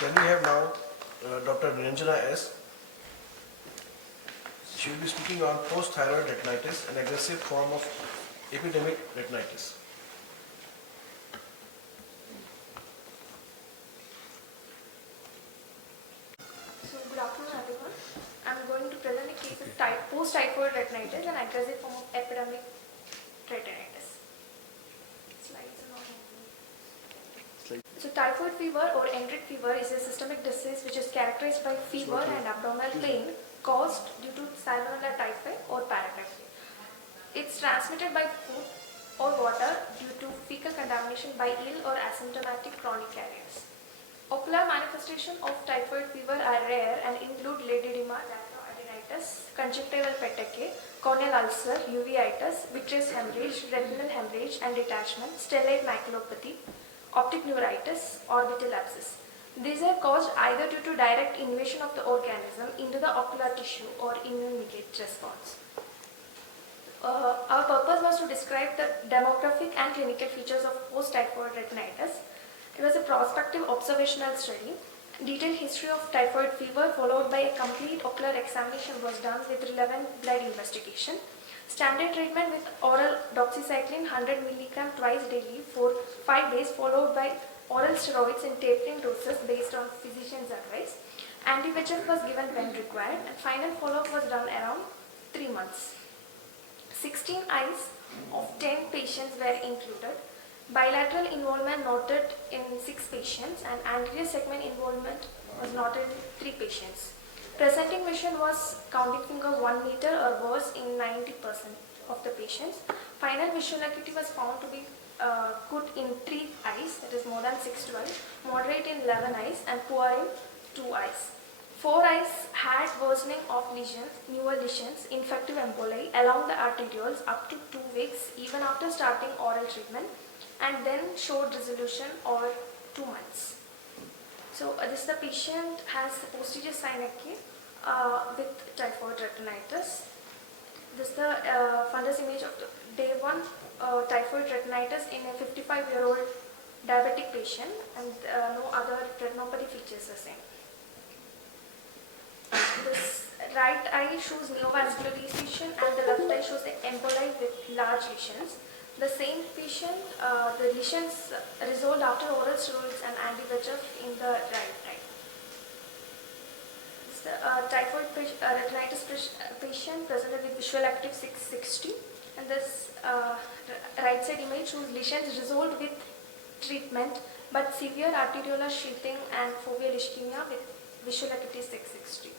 Can we have now Dr. Niranjana S. She will be speaking on post-thyroid retinitis, an aggressive form of epidemic retinitis. So good afternoon everyone. I am going to present a case of post-typhoid retinitis, an aggressive form of epidemic retinitis. Slides are not moving. So typhoid fever or enteric fever is a systemic disease which is characterized by fever and abdominal pain caused due to salmonella typhi or paratyphi. It's transmitted by food or water due to fecal contamination by ill or asymptomatic chronic carriers. Ocular manifestations of typhoid fever are rare and include lydedema, retinitis, conjunctival petechiae, corneal ulcer, uveitis, vitreous hemorrhage, retinal hemorrhage and detachment, stellate maculopathy, optic neuritis, orbital abscess. These are caused either due to direct invasion of the organism into the ocular tissue or immune-mediated response. Our purpose was to describe the demographic and clinical features of post-typhoid retinitis. It was a prospective observational study. Detailed history of typhoid fever followed by a complete ocular examination was done with relevant blood investigation. Standard treatment with oral doxycycline 100 mg twice daily for 5 days followed by oral steroids in tapering doses based on physician's advice. Anti-VEGF was given when required and final follow-up was done around 3 months. 16 eyes of 10 patients were included. Bilateral involvement noted in 6 patients and anterior segment involvement was noted in 3 patients. Presenting vision was counting finger 1 meter or worse in 90% of the patients. Final visual acuity was found to be good in 3 eyes, that is more than 6/12, moderate in 11 eyes and poor in 2 eyes. 4 eyes had worsening of lesions, newer lesions, infective emboli along the arterioles up to 2 weeks even after starting oral treatment and then showed resolution over 2 months. So this the patient has posterior synecdoche with typhoid retinitis. This is the fundus image of the day 1 typhoid retinitis in a 55-year-old diabetic patient and no other retinopathy features are seen. This right eye shows neovascularization and the left eye shows the emboli with large lesions. The same patient, the lesions resolved after oral steroids and anti-VEGF in the right eye. This is the typhoid retinitis patient presented with visual active 660 and this right side image shows lesions resolved with treatment but severe arteriolar sheathing and foveal ischemia with visual acuity 660.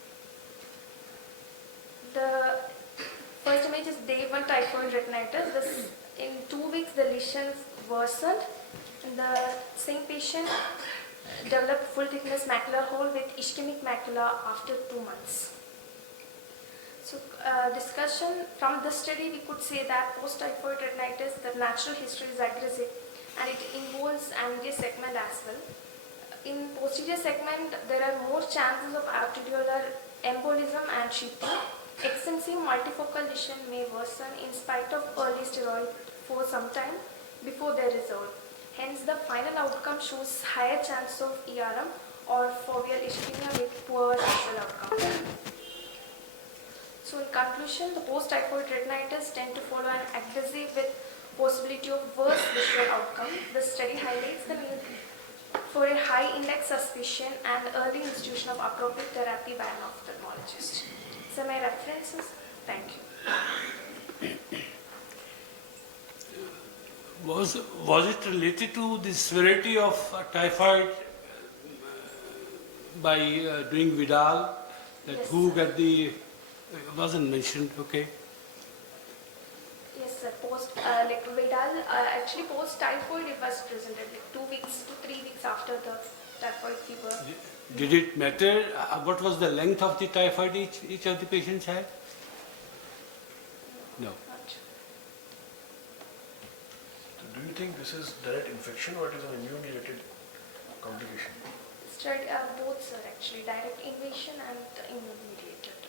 The first image is day 1 typhoid retinitis. In 2 weeks the lesions worsened and the same patient developed full thickness macular hole with ischemic macula after 2 months. So discussion from this study we could say that post-typhoid retinitis, the natural history is aggressive and it involves anterior segment as well. In posterior segment there are more chances of arteriolar embolism and sheathing. Extensive multifocal lesion may worsen in spite of early steroid for some time before they resolve. Hence the final outcome shows higher chance of ERM or foveal ischemia with poor visual outcome. So in conclusion, the post-typhoid retinitis tend to follow an aggressive with possibility of worse visual outcome. The study highlights the need for a high index suspicion and early institution of appropriate therapy by an ophthalmologist. So my references, thank you. Was it related to the severity of typhoid by doing Vidal? That Yes, who sir. got the wasn't mentioned? Okay. Yes, sir. Like Vidal, actually post typhoid it was presented like 2 weeks to 3 weeks after the typhoid fever. Did it matter? What was the length of the typhoid each of the patients had? No. Not sure. So do you think this is direct infection or it is an immune-related complication? Both, sir, actually direct invasion and immune mediated.